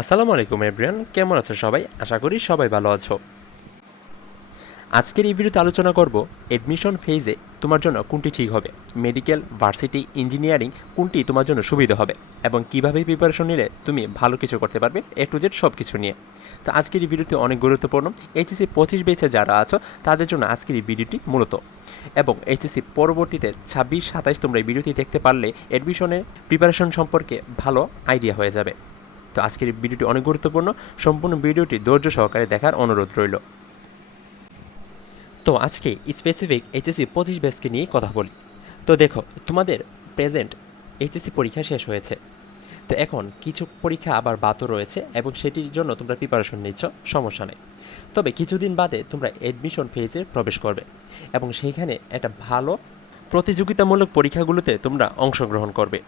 আসসালামু আলাইকুম এভরিওয়ান, কেমন আছো সবাই? আশা করি সবাই ভালো আছো। আজকের এই ভিডিওতে আলোচনা করব এডমিশন ফেজে তোমার জন্য কোনটি ঠিক হবে, মেডিকেল, ভার্সিটি, ইঞ্জিনিয়ারিং কোনটি তোমার জন্য সুবিধা হবে এবং কিভাবে প্রিপারেশন নিলে তুমি ভালো কিছু করতে পারবে, এ টু জেড সব কিছু নিয়ে। তো আজকের এই ভিডিওটি অনেক গুরুত্বপূর্ণ। এইচএসসি 25 বেচে যারা আছো তাদের জন্য আজকের এই ভিডিওটি মূলত, এবং এইচএসসি পরবর্তীতে 26-27 তোমরা এই ভিডিওটি দেখতে পারলে এডমিশনের প্রিপারেশন সম্পর্কে ভালো আইডিয়া হয়ে যাবে। তো আজকের এই ভিডিওটি অনেক গুরুত্বপূর্ণ, সম্পূর্ণ ভিডিওটি ধৈর্য সহকারে দেখার অনুরোধ রইল। তো আজকে স্পেসিফিক এইচএসসি 25 ব্যাচকে নিয়ে কথা বলি। তো দেখো, তোমাদের প্রেজেন্ট এইচএসসি পরীক্ষা শেষ হয়েছে। তো এখন কিছু পরীক্ষা আবার বাদও রয়েছে এবং সেটির জন্য তোমরা প্রিপারেশন নিচ্ছ, সমস্যা নেই। তবে কিছুদিন বাদে তোমরা অ্যাডমিশন ফেজে প্রবেশ করবে এবং সেইখানে একটা ভালো প্রতিযোগিতামূলক পরীক্ষাগুলোতে তোমরা অংশগ্রহণ করবে।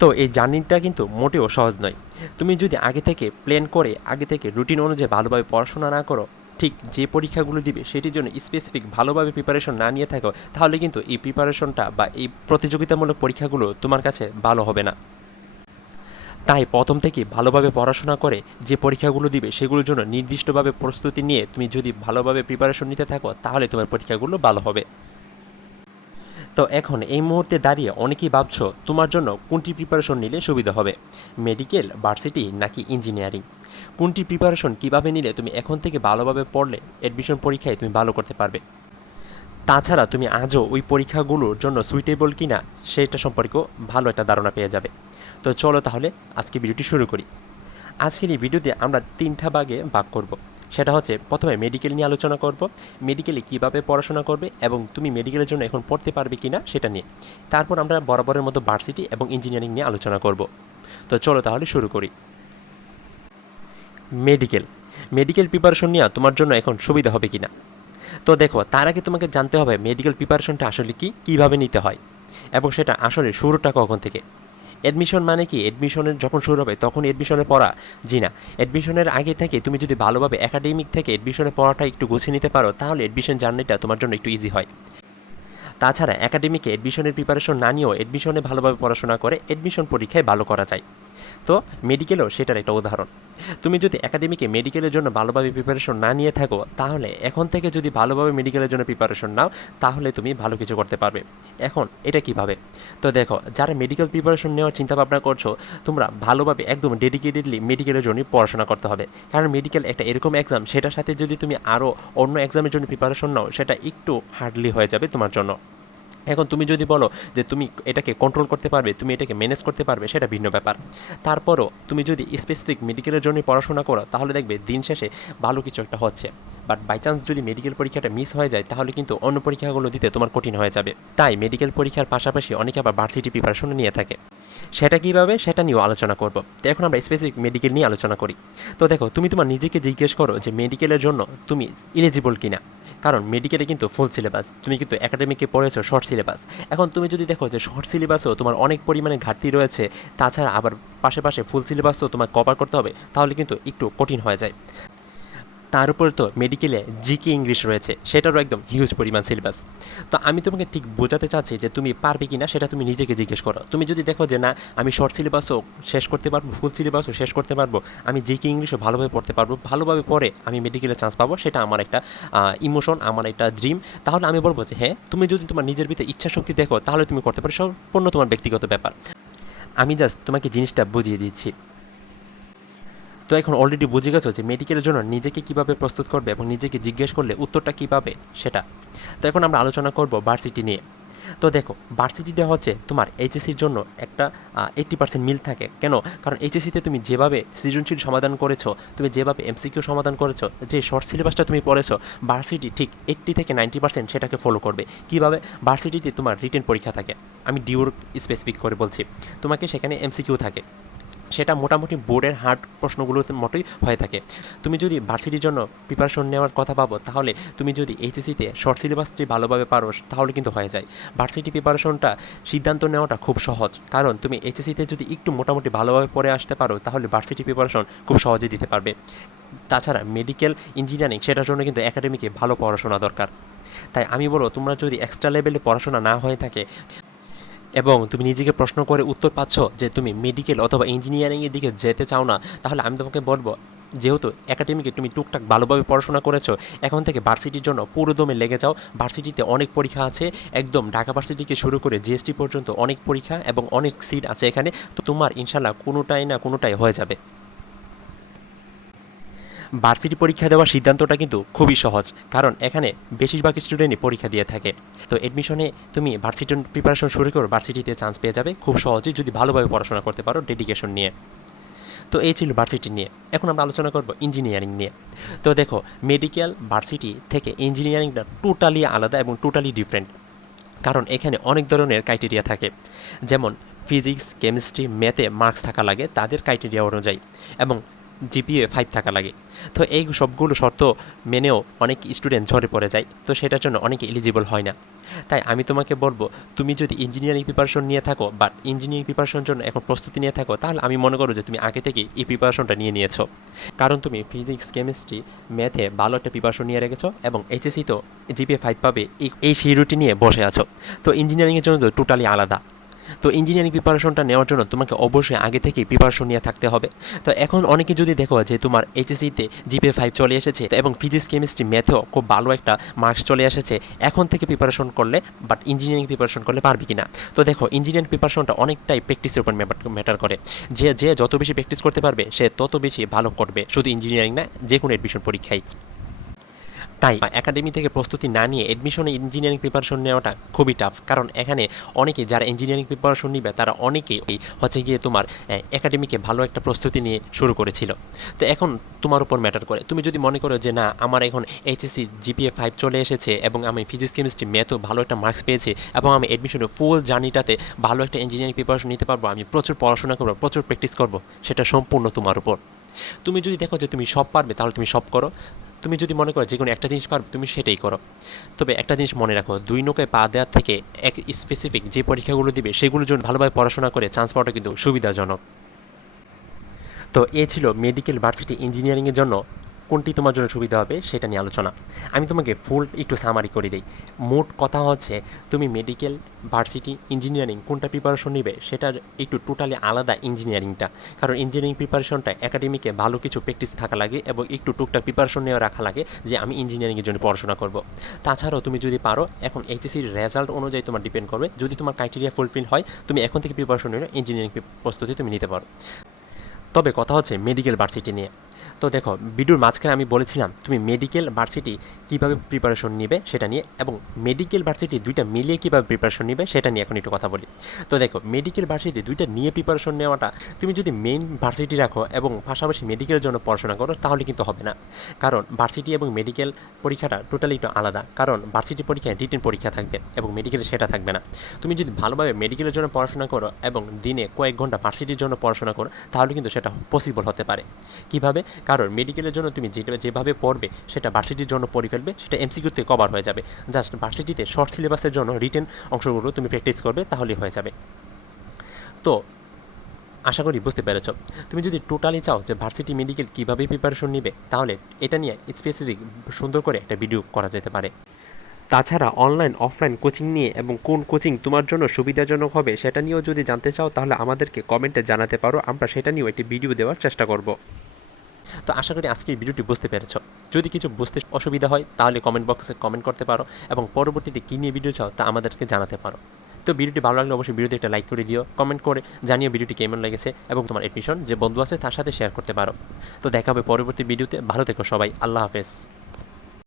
তো এই জার্নিটা কিন্তু মোটেও সহজ নয়। তুমি যদি আগে থেকে প্ল্যান করে, আগে থেকে রুটিন অনুযায়ী ভালোভাবে পড়াশোনা না করো, ঠিক যে পরীক্ষাগুলো দিবে সেটির জন্য স্পেসিফিক ভালোভাবে প্রিপারেশন না নিয়ে থাকো, তাহলে কিন্তু এই প্রিপারেশনটা বা এই প্রতিযোগিতামূলক পরীক্ষাগুলো তোমার কাছে ভালো হবে না। তাই প্রথম থেকে ভালোভাবে পড়াশোনা করে যে পরীক্ষাগুলো দিবে সেগুলোর জন্য নির্দিষ্টভাবে প্রস্তুতি নিয়ে তুমি যদি ভালোভাবে প্রিপারেশন নিতে থাকো, তাহলে তোমার পরীক্ষাগুলো ভালো হবে। তো এখন এই মুহূর্তে দাঁড়িয়ে অনেকেই ভাবছো তোমার জন্য কোনটি প্রিপারেশন নিলে সুবিধা হবে, মেডিকেল, ভার্সিটি নাকি ইঞ্জিনিয়ারিং। কোনটি প্রিপারেশন কিভাবে নিলে তুমি এখন থেকে ভালোভাবে পড়লে অ্যাডমিশন পরীক্ষায় তুমি ভালো করতে পারবে। তাছাড়া তুমি আজও ওই পরীক্ষাগুলোর জন্য সুইটেবল কিনা সেটা সম্পর্কেও ভালো একটা ধারণা পেয়ে যাবে। তো চলো তাহলে আজকে ভিডিওটি শুরু করি। আজকের এই ভিডিওতে আমরা 3টা ভাগে ভাগ করব। সেটা হচ্ছে, প্রথমে মেডিকেল নিয়ে আলোচনা করব, মেডিকেলে কীভাবে পড়াশোনা করবে এবং তুমি মেডিকেলের জন্য এখন পড়তে পারবে কি না সেটা নিয়ে। তারপর আমরা বরাবরের মতো ভার্সিটি এবং ইঞ্জিনিয়ারিং নিয়ে আলোচনা করব। তো চলো তাহলে শুরু করি। মেডিকেল মেডিকেল প্রিপারেশন নেওয়া তোমার জন্য এখন সুবিধা হবে কি না। তো দেখো, তার আগে তোমাকে জানতে হবে মেডিকেল প্রিপারেশনটা আসলে কি, কীভাবে নিতে হয় এবং সেটা আসলে শুরুটা কখন থেকে। অ্যাডমিশন মানে কি, অ্যাডমিশনের যখন শুরু হবে তখন অ্যাডমিশনে পড়া? জি না। অ্যাডমিশনের আগে থেকে তুমি যদি ভালোভাবে একাডেমিক থেকে অ্যাডমিশনে পড়াটা একটু গুছিয়ে নিতে পারো, তাহলে অ্যাডমিশন জার্নিটা তোমার জন্য একটু ইজি হয়। তাছাড়া একাডেমিকে অ্যাডমিশনের প্রিপারেশন না নিয়েও অ্যাডমিশনে ভালোভাবে পড়াশোনা করে অ্যাডমিশন পরীক্ষায় ভালো করা যায়। তো মেডিকেলও সেটার একটা উদাহরণ। তুমি যদি একাডেমিকে মেডিকেলের জন্য ভালোভাবে প্রিপারেশন না নিয়ে থাকো, তাহলে এখন থেকে যদি ভালোভাবে মেডিকেলের জন্য প্রিপারেশন নাও, তাহলে তুমি ভালো কিছু করতে পারবে। এখন এটা কিভাবে? তো দেখো, যারা মেডিকেল প্রিপারেশন নেওয়ার চিন্তাভাবনা করছো, তোমরা ভালোভাবে একদম ডেডিকেটেডলি মেডিকেলের জন্য পড়াশোনা করতে হবে। কারণ মেডিকেল একটা এরকম এক্সাম, সেটার সাথে যদি তুমি আরও অন্য এক্সামের জন্য প্রিপারেশন নাও, সেটা একটু হার্ডলি হয়ে যাবে তোমার জন্য। এখন তুমি যদি বলো যে তুমি এটাকে কন্ট্রোল করতে পারবে, তুমি এটাকে ম্যানেজ করতে পারবে, সেটা ভিন্ন ব্যাপার। তারপরও তুমি যদি স্পেসিফিক মেডিকেলের জন্য পড়াশোনা করো, তাহলে দেখবে দিন শেষে ভালো কিছু একটা হচ্ছে। বাট বাই চান্স যদি মেডিকেল পরীক্ষাটা মিস হয়ে যায়, তাহলে কিন্তু অন্য পরীক্ষাগুলো দিতে তোমার কঠিন হয়ে যাবে। তাই মেডিকেল পরীক্ষার পাশাপাশি অনেকে আবার ভার্সিটি প্রিপারেশন নিয়ে থাকে। সেটা কীভাবে, সেটা নিয়েও আলোচনা করব। তো এখন আমরা স্পেসিফিক মেডিকেল নিয়ে আলোচনা করি। তো দেখো, তুমি তোমার নিজেকে জিজ্ঞেস করো যে মেডিকেলের জন্য তুমি এলিজিবল কিনা। কারণ মেডিকেলে কিন্তু ফুল সিলেবাস, তুমি কিন্তু একাডেমিকে পড়েছো শর্ট সিলেবাস। এখন তুমি যদি দেখো যে শর্ট সিলেবাসেও তোমার অনেক পরিমাণে ঘাটতি রয়েছে, তাছাড়া আবার পাশে ফুল সিলেবাসও তোমার কভার করতে হবে, তাহলে কিন্তু একটু কঠিন হয়ে যায়। তার উপরে তো মেডিকেলে জিকে ইংলিশ রয়েছে, সেটারও একদম হিউজ পরিমাণ সিলেবাস। তো আমি তোমাকে ঠিক বোঝাতে চাচ্ছি যে তুমি পারবে কি না সেটা তুমি নিজেকে জিজ্ঞেস করো। তুমি যদি দেখো যে না, আমি শর্ট সিলেবাসও শেষ করতে পারবো, ফুল সিলেবাসও শেষ করতে পারবো, আমি জিকে ইংলিশও ভালোভাবে পড়তে পারবো, ভালোভাবে পড়ে আমি মেডিকেলে চান্স পাবো, সেটা আমার একটা ইমোশন, আমার একটা ড্রিম, তাহলে আমি বলবো যে হ্যাঁ, তুমি যদি তোমার নিজের ভিতরে ইচ্ছা শক্তি দেখো, তাহলে তুমি করতে পারো। সম্পূর্ণ তোমার ব্যক্তিগত ব্যাপার। আমি জাস্ট তোমাকে জিনিসটা বুঝিয়ে দিচ্ছি। তো এখন অলরেডি বুঝে গেছো যে মেডিকেলের জন্য নিজেকে কীভাবে প্রস্তুত করবে এবং নিজেকে জিজ্ঞেস করলে উত্তরটা কী পাবে সেটা। তো এখন আমরা আলোচনা করব ভার্সিটি নিয়ে। তো দেখো, ভার্সিটিটা হচ্ছে তোমার এইচএসসির জন্য একটা 80% মিল থাকে। কেন? কারণ এইচএসসিতে তুমি যেভাবে সৃজনশীল সমাধান করেছো, তুমি যেভাবে এমসিকিউ সমাধান করেছো, যে শর্ট সিলেবাসটা তুমি পড়েছো, ভার্সিটি ঠিক 80 থেকে 90% সেটাকে ফলো করবে। কীভাবে? ভার্সিটিতে তোমার রিটেন পরীক্ষা থাকে, আমি ডিউর স্পেসিফিক করে বলছি। তোমাকে সেখানে এমসিকিউ থাকে, সেটা মোটামুটি বোর্ডের হার্ড প্রশ্নগুলোর মতোই হয়ে থাকে। তুমি যদি ভার্সিটির জন্য প্রিপারেশন নেওয়ার কথা ভাবো, তাহলে তুমি যদি এইচএসসিতে শর্ট সিলেবাসটি ভালোভাবে পারো, তাহলে কিন্তু হয়ে যায়। ভার্সিটি প্রিপারেশনটা সিদ্ধান্ত নেওয়াটা খুব সহজ, কারণ তুমি এইচএসসিতে যদি একটু মোটামুটি ভালোভাবে পড়ে আসতে পারো, তাহলে ভার্সিটি প্রিপারেশন খুব সহজে দিতে পারবে। তাছাড়া মেডিকেল, ইঞ্জিনিয়ারিং সেটার জন্য কিন্তু একাডেমিকে ভালো পড়াশোনা দরকার। তাই আমি বলবো, তোমরা যদি এক্সট্রা লেভেলে পড়াশোনা না হয়ে থাকে, এবং তুমি নিজেকে প্রশ্ন করে উত্তর পাচ্ছ যে তুমি মেডিকেল অথবা ইঞ্জিনিয়ারিংয়ের দিকে যেতে চাও না, তাহলে আমি তোমাকে বলবো, যেহেতু একাডেমিকে তুমি টুকটাক ভালোভাবে পড়াশোনা করেছো, এখন থেকে ভার্সিটির জন্য পুরো দমে লেগে যাও। ভার্সিটিতে অনেক পরীক্ষা আছে, একদম ঢাকা ভার্সিটিকে শুরু করে জিএসটি পর্যন্ত অনেক পরীক্ষা এবং অনেক সিট আছে এখানে। তো তোমার ইনশাল্লাহ কোনোটাই না কোনোটাই হয়ে যাবে। ভার্সিটি পরীক্ষা দেওয়ার সিদ্ধান্তটা কিন্তু খুবই সহজ, কারণ এখানে বেশিরভাগ স্টুডেন্টই পরীক্ষা দিয়ে থাকে। তো এডমিশনে তুমি ভার্সিটির প্রিপারেশন শুরু করে ভার্সিটিতে চান্স পেয়ে যাবে খুব সহজেই, যদি ভালোভাবে পড়াশোনা করতে পারো ডেডিকেশন নিয়ে। তো এই ছিল ভার্সিটি নিয়ে। এখন আমরা আলোচনা করব ইঞ্জিনিয়ারিং নিয়ে। তো দেখো, মেডিকেল ভার্সিটি থেকে ইঞ্জিনিয়ারিংটা টোটালি আলাদা এবং টোটালি ডিফারেন্ট, কারণ এখানে অনেক ধরনের ক্রাইটেরিয়া থাকে। যেমন ফিজিক্স, কেমিস্ট্রি, ম্যাথে মার্কস থাকা লাগে তাদের ক্রাইটেরিয়া অনুযায়ী, এবং জিপিএ 5 থাকা লাগে। তো এই সবগুলো শর্ত মেনেও অনেক স্টুডেন্ট ঝরে পড়ে যায়, তো সেটার জন্য অনেকে এলিজিবল হয় না। তাই আমি তোমাকে বলবো, তুমি যদি ইঞ্জিনিয়ারিং প্রিপারেশন নিয়ে থাকো বা ইঞ্জিনিয়ারিং প্রিপারেশনের জন্য এখন প্রস্তুতি নিয়ে থাকো, তাহলে আমি মনে করো যে তুমি আগে থেকেই এই প্রিপারেশনটা নিয়ে নিয়েছো, কারণ তুমি ফিজিক্স, কেমিস্ট্রি, ম্যাথে ভালো একটা প্রিপারেশন নিয়ে রেখেছো এবং এইচএসসি তো জিপিএ 5 পাবে, এই সিউরিটি নিয়ে বসে আছো। তো ইঞ্জিনিয়ারিংয়ের জন্য তো টোটালি আলাদা। তো ইঞ্জিনিয়ারিং প্রিপারেশনটা নেওয়ার জন্য তোমাকে অবশ্যই আগে থেকেই প্রিপারেশন নিয়ে থাকতে হবে। তো এখন অনেকে যদি দেখো যে তোমার এইচএসসিতে জিপিএ 5 চলে এসেছে এবং ফিজিক্স, কেমিস্ট্রি, ম্যাথেও খুব ভালো একটা মার্কস চলে এসেছে, এখন থেকে প্রিপারেশন করলে বাট ইঞ্জিনিয়ারিং প্রিপারেশন করলে পারবি কিনা। তো দেখো, ইঞ্জিনিয়ারিং প্রিপারেশনটা অনেকটাই প্র্যাকটিসের উপর ম্যাটার করে। যে যে যত বেশি প্র্যাকটিস করতে পারবে সে তত বেশি ভালো করবে, শুধু ইঞ্জিনিয়ারিং না, যে কোনো এডমিশন পরীক্ষায়। তাই একাডেমি থেকে প্রস্তুতি না নিয়ে এডমিশনে ইঞ্জিনিয়ারিং প্রিপারেশন নেওয়াটা খুবই টাফ, কারণ এখানে অনেকে যারা ইঞ্জিনিয়ারিং প্রিপারেশন নিবে তারা অনেকেই হচ্ছে গিয়ে তোমার একাডেমিকে ভালো একটা প্রস্তুতি নিয়ে শুরু করেছিল। তো এখন তোমার উপর ম্যাটার করে, তুমি যদি মনে করো যে না, আমার এখন এইচএসসি জিপিএ 5 চলে এসেছে এবং আমি ফিজিক্স, কেমিস্ট্রি, ম্যাথও ভালো একটা মার্কস পেয়েছি এবং আমি এডমিশনে ফুল জার্নিটাতে ভালো একটা ইঞ্জিনিয়ারিং প্রিপারেশন নিতে পারবো, আমি প্রচুর পড়াশোনা করবো, প্রচুর প্র্যাকটিস করবো, সেটা সম্পূর্ণ তোমার উপর। তুমি যদি দেখো যে তুমি সব পারবে, তাহলে তুমি সব করো। তুমি যদি মনে করো যে কোনো একটা জিনিস পারবে, তুমি সেটাই করো। তবে একটা জিনিস মনে রাখো, দুই নৌকায় পা দেওয়ার থেকে এক স্পেসিফিক যে পরীক্ষাগুলো দিবে সেগুলোর জন্য ভালোভাবে পড়াশোনা করে চান্স পাওয়াটা কিন্তু সুবিধাজনক। তো এ ছিল মেডিকেল ভার্সিটি ইঞ্জিনিয়ারিংয়ের জন্য কোনটি তোমার জন্য সুবিধা হবে সেটা নিয়ে আলোচনা। আমি তোমাকে ফুল একটু সামারি করে দিই। মোট কথা হচ্ছে, তুমি মেডিকেল ভার্সিটি ইঞ্জিনিয়ারিং কোনটা প্রিপারেশন নেবে সেটার একটু টোটালি আলাদা ইঞ্জিনিয়ারিংটা, কারণ ইঞ্জিনিয়ারিং প্রিপারেশনটা একাডেমিকে ভালো কিছু প্র্যাকটিস থাকা লাগে এবং একটু টুকটাক প্রিপারেশন নেওয়া রাখা লাগে যে আমি ইঞ্জিনিয়ারিংয়ের জন্য পড়াশোনা করব। তাছাড়াও তুমি যদি পারো, এখন এইচএসসির রেজাল্ট অনুযায়ী তোমার ডিপেন্ড করবে, যদি তোমার ক্রাইটেরিয়া ফুলফিল হয় তুমি এখন থেকে প্রিপারেশন নিলে ইঞ্জিনিয়ারিং প্রস্তুতি তুমি নিতে পারো। তবে কথা হচ্ছে মেডিকেল ভার্সিটি নিয়ে। তো দেখো, ভিডিওর মাঝখানে আমি বলেছিলাম তুমি মেডিকেল ভার্সিটি কীভাবে প্রিপারেশন নেবে সেটা নিয়ে, এবং মেডিকেল ভার্সিটি দুইটা মিলিয়ে কীভাবে প্রিপারেশন নেবে সেটা নিয়ে এখন একটু কথা বলি। তো দেখো, মেডিকেল ভার্সিটি দুইটা নিয়ে প্রিপারেশন নেওয়াটা, তুমি যদি মেইন ভার্সিটি রাখো এবং পাশাপাশি মেডিকেলের জন্য পড়াশোনা করো তাহলে কিন্তু হবে না, কারণ ভার্সিটি এবং মেডিকেল পরীক্ষাটা টোটালি একটু আলাদা। কারণ ভার্সিটি পরীক্ষায় রিটেন পরীক্ষা থাকবে এবং মেডিকেলে সেটা থাকবে না। তুমি যদি ভালোভাবে মেডিকেলের জন্য পড়াশোনা করো এবং দিনে কয়েক ঘন্টা ভার্সিটির জন্য পড়াশোনা করো, তাহলে কিন্তু সেটা পসিবল হতে পারে। কীভাবে? কারণ মেডিকেলের জন্য তুমি যেভাবে পড়বে সেটা ভার্সিটির জন্য পড়ে ফেলবে, সেটা এমসিকিউতে কভার হয়ে যাবে। জাস্ট ভার্সিটিতে শর্ট সিলেবাসের জন্য রিটেন অংশগুলো তুমি প্র্যাকটিস করবে, তাহলেই হয়ে যাবে। তো আশা করি বুঝতে পেরেছ। তুমি যদি টোটালি চাও যে ভার্সিটি মেডিকেল কীভাবে প্রিপারেশন নেবে, তাহলে এটা নিয়ে স্পেসিফিক সুন্দর করে একটা ভিডিও করা যেতে পারে। তাছাড়া অনলাইন অফলাইন কোচিং নিয়ে এবং কোন কোচিং তোমার জন্য সুবিধাজনক হবে সেটা নিয়েও যদি জানতে চাও, তাহলে আমাদেরকে কমেন্টে জানাতে পারো, আমরা সেটা নিয়েও একটি ভিডিও দেওয়ার চেষ্টা করব। তো আশা করি আজকের ভিডিওটি বুঝতে পেরেছ। যদি কিছু বুঝতে অসুবিধা হয় তাহলে কমেন্ট বক্সে কমেন্ট করতে পারো এবং পরবর্তীতে কী নিয়ে ভিডিও চাও তা আমাদেরকে জানাতে পারো। তো ভিডিওটি ভালো লাগলে অবশ্যই ভিডিওতে একটা লাইক করে দিও, কমেন্ট করে জানিও ভিডিওটি কেমন লেগেছে এবং তোমার এডমিশন যে বন্ধু আছে তার সাথে শেয়ার করতে পারো। তো দেখা হবে পরবর্তী ভিডিওতে। ভালো থেকো সবাই, আল্লাহ হাফেজ।